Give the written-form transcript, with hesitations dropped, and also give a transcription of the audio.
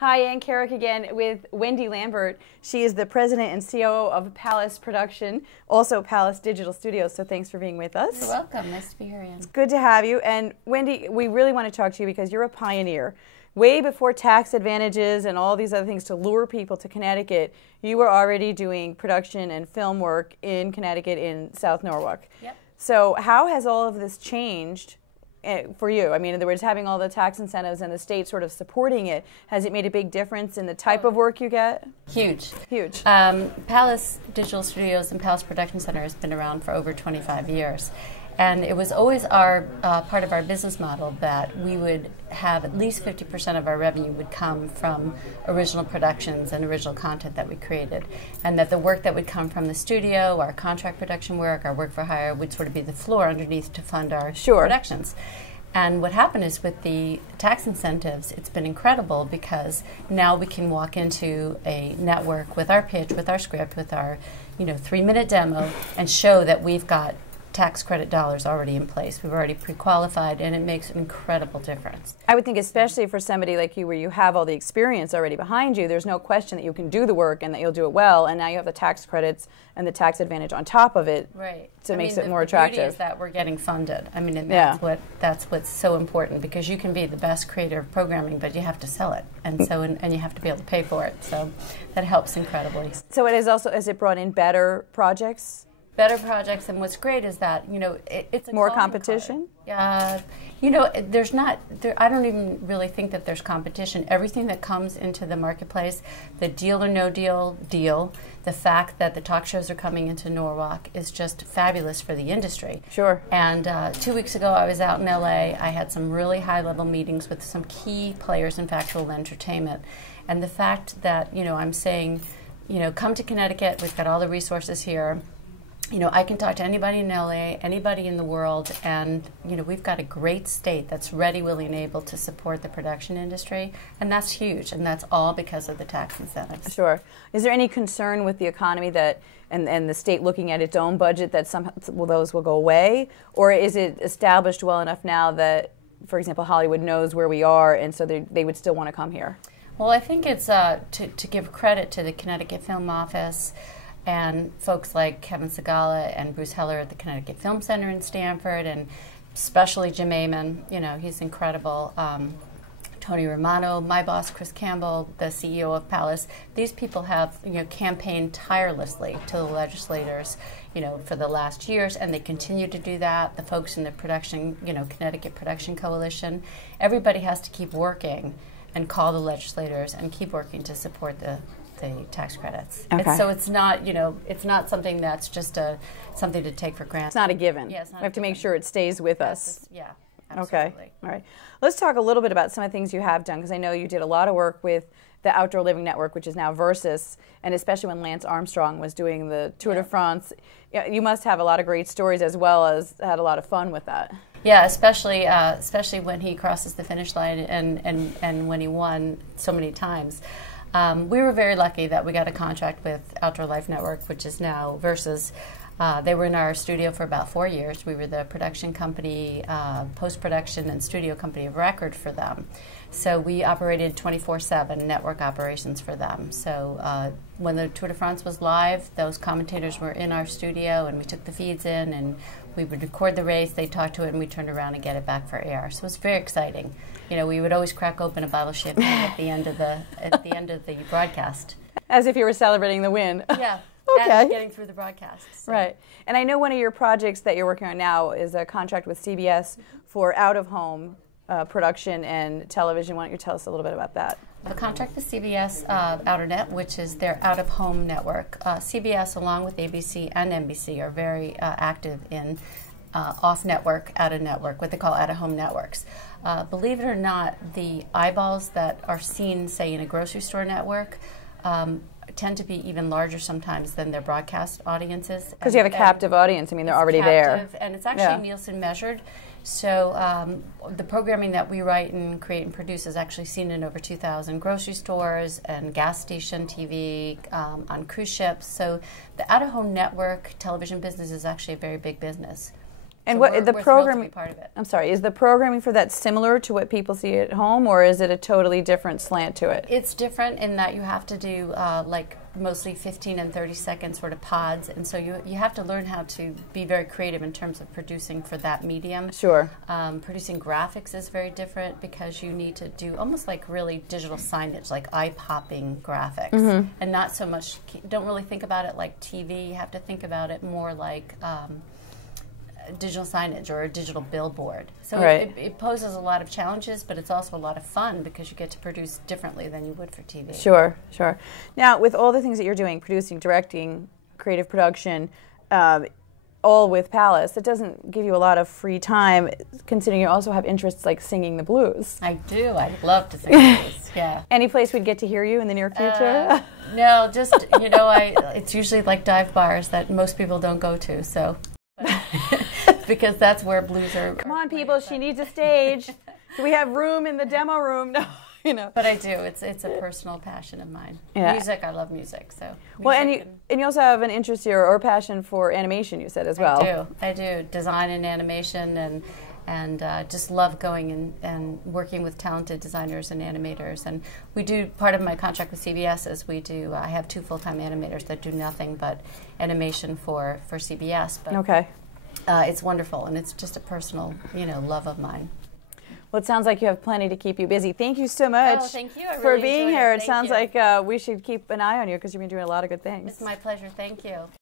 Hi, Ann Carrick again with Wendy Lambert. She is the president and COO of Palace Production, also Palace Digital Studios, so thanks for being with us. You're welcome. Nice to be here, Ann. It's good to have you. And Wendy, we really want to talk to you because you're a pioneer. Way before tax advantages and all these other things to lure people to Connecticut, you were already doing production and film work in Connecticut in South Norwalk. Yep. So how has all of this changed for you? I mean, in other words, having all the tax incentives and the state sort of supporting it, has it made a big difference in the type of work you get? Huge. Huge. Palace Digital Studios and Palace Production Center has been around for over 25 years. And it was always our part of our business model that we would have at least 50% of our revenue would come from original productions and original content that we created. And that the work that would come from the studio, our contract production work, our work for hire, would sort of be the floor underneath to fund our productions. And what happened is with the tax incentives, it's been incredible because now we can walk into a network with our pitch, with our script, with our 3-minute demo and show that we've got tax credit dollars already in place. We've already pre-qualified, and it makes an incredible difference. I would think especially for somebody like you where you have all the experience already behind you, there's no question that you can do the work and that you'll do it well, and now you have the tax credits and the tax advantage on top of it. Right. So it makes it more attractive. The beauty is that we're getting funded. I mean, and that's what's so important, because you can be the best creator of programming, but you have to sell it, and so and you have to be able to pay for it. So that helps incredibly. So it has it brought in better projects? Better projects, and what's great is that it's a more competition. There's not. I don't even really think that there's competition. Everything that comes into the marketplace, the Deal or No Deal deal, the fact that the talk shows are coming into Norwalk is just fabulous for the industry. Sure. And 2 weeks ago, I was out in LA. I had some really high-level meetings with some key players in factual entertainment, and the fact that I'm saying, come to Connecticut. We've got all the resources here. I can talk to anybody in LA, anybody in the world, and we've got a great state that's ready, willing, and able to support the production industry, and that's huge, and that's all because of the tax incentives. Sure. Is there any concern with the economy that, and the state looking at its own budget, that some those will go away, or is it established well enough now that, for example, Hollywood knows where we are, and so they would still want to come here? Well, I think it's to give credit to the Connecticut Film Office and folks like Kevin Segala and Bruce Heller at the Connecticut Film Center in Stamford, and especially Jim Amon, he's incredible. Tony Romano, my boss, Chris Campbell, the CEO of Palace. These people have campaigned tirelessly to the legislators, for the last years, and they continue to do that. The folks in the production, Connecticut Production Coalition, everybody has to keep working and call the legislators and keep working to support the tax credits. Okay. So it's not, it's not something that's just something to take for granted. It's not a given. Yeah, it's not we have to make sure it stays with us. Yeah, absolutely. Okay. All right. Let's talk a little bit about some of the things you have done, because I know you did a lot of work with the Outdoor Living Network, which is now Versus, and especially when Lance Armstrong was doing the Tour de France. You must have a lot of great stories, as well as had a lot of fun with that. Yeah, especially when he crosses the finish line and when he won so many times. We were very lucky that we got a contract with Outdoor Life Network, which is now Versus. They were in our studio for about 4 years. We were the production company, post-production, and studio company of record for them. So we operated 24/7 network operations for them. So when the Tour de France was live, those commentators were in our studio, and we took the feeds in, and we would record the race, they'd talk to it, and we'd turn around and get it back for air. So it was very exciting. We would always crack open a bottle of champagne at the end of the broadcast. As if you were celebrating the win. Yeah. Okay. And getting through the broadcast. So. Right. And I know one of your projects that you're working on now is a contract with CBS for out-of-home production and television. Why don't you tell us a little bit about that? A contract with CBS OuterNet, which is their out-of-home network. CBS, along with ABC and NBC, are very active in off-network, out-of-network, what they call out-of-home networks. Believe it or not, the eyeballs that are seen, say, in a grocery store network tend to be even larger sometimes than their broadcast audiences. Because you have a captive audience. I mean, they're already there. And it's actually Nielsen measured. So the programming that we write and create and produce is actually seen in over 2,000 grocery stores and gas station TV, on cruise ships. So the out-of-home network television business is actually a very big business. And So what we're the thrilled to programming? be part of it. I'm sorry. Is the programming for that similar to what people see at home, or is it a totally different slant to it? It's different in that you have to do like mostly 15 and 30-second sort of pods, and so you have to learn how to be very creative in terms of producing for that medium. Sure. Producing graphics is very different because you need to do almost like really digital signage, like eye-popping graphics, and not so much. Don't really think about it like TV. You have to think about it more like digital signage or a digital billboard. So Right. it poses a lot of challenges, but it's also a lot of fun because you get to produce differently than you would for TV. Sure, sure. Now, with all the things that you're doing, producing, directing, creative production, all with Palace, it doesn't give you a lot of free time, considering you also have interests like singing the blues. I do. I'd love to sing blues. Yeah. Any place we'd get to hear you in the near future? No, just, it's usually like dive bars that most people don't go to, so. Because that's where blues are. Come on, people, she needs a stage. Do we have room in the demo room? No, But I do. It's a personal passion of mine. Yeah. Music, I love music. So. Well, and you also have an interest here or passion for animation, you said as well. I do. Design and animation and just love going and working with talented designers and animators. And we do, part of my contract with CBS is I have 2 full-time animators that do nothing but animation for CBS. But Okay. it's wonderful, and it's just a personal, love of mine. Well, it sounds like you have plenty to keep you busy. Thank you so much thank you. I for really being enjoyed here. it. It Thank sounds you. like we should keep an eye on you because you've been doing a lot of good things. It's my pleasure. Thank you.